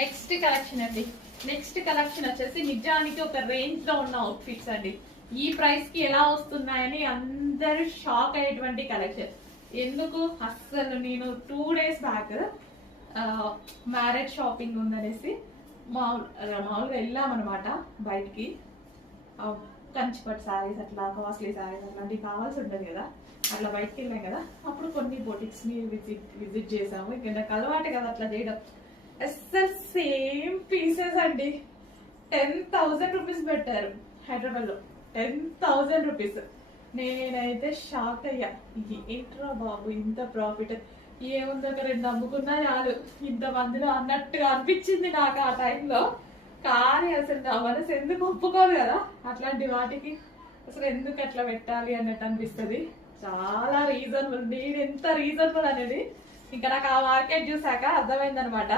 Next collection అండి. Next collection వచ్చేసి నిజానికి ఒక రేంజ్ లో ఉన్న అవుట్ఫిట్స్ అండి. ఈ ప్రైస్ కి ఎలా వస్తున్నాయని అందరూ షాక్ అయ్యేటువంటి కలెక్షన్. ఎందుకు అస్సలు నేను 2 days బ్యాక్ మ్యారేజ్ షాపింగ్ ఉందనేసి మామూలుగా వెళ్ళామన్నమాట బయటికి. కంచిపట్ శారీస్ అట్లా కాస్ట్లీ శారీస్ అట్లాంటివి కావాల్సి ఉంటుంది కదా, అట్లా బయటకు వెళ్ళాం కదా. అప్పుడు కొన్ని బొటిక్స్ ని విజిట్ చేసాము. ఇంకా నాకు అలవాటు కదా అట్లా చేయడం. అసలు సేమ్ పీసెస్ అండి 10,000 రూపీస్ పెట్టారు హైదరాబాద్ లో. 10,000 రూపీస్. నేనైతే షాక్ అయ్యా, ఏంట్రా బాబు ఇంత ప్రాఫిట్, ఏముందో ఒక 2 అమ్ముకున్నా చాలు ఇంత మందిలో అన్నట్టుగా అనిపించింది నాకు ఆ టైంలో. కానీ అసలు నా మనసు ఎందుకు ఒప్పుకోదు కదా అట్లాంటి వాటికి, అసలు ఎందుకు అట్లా పెట్టాలి అన్నట్టు అనిపిస్తుంది. చాలా రీజనబుల్. నేను ఎంత రీజనబుల్ అనేది ఇంకా నాకు ఆ మార్కెట్ చూసాక అర్థమైందనమాట.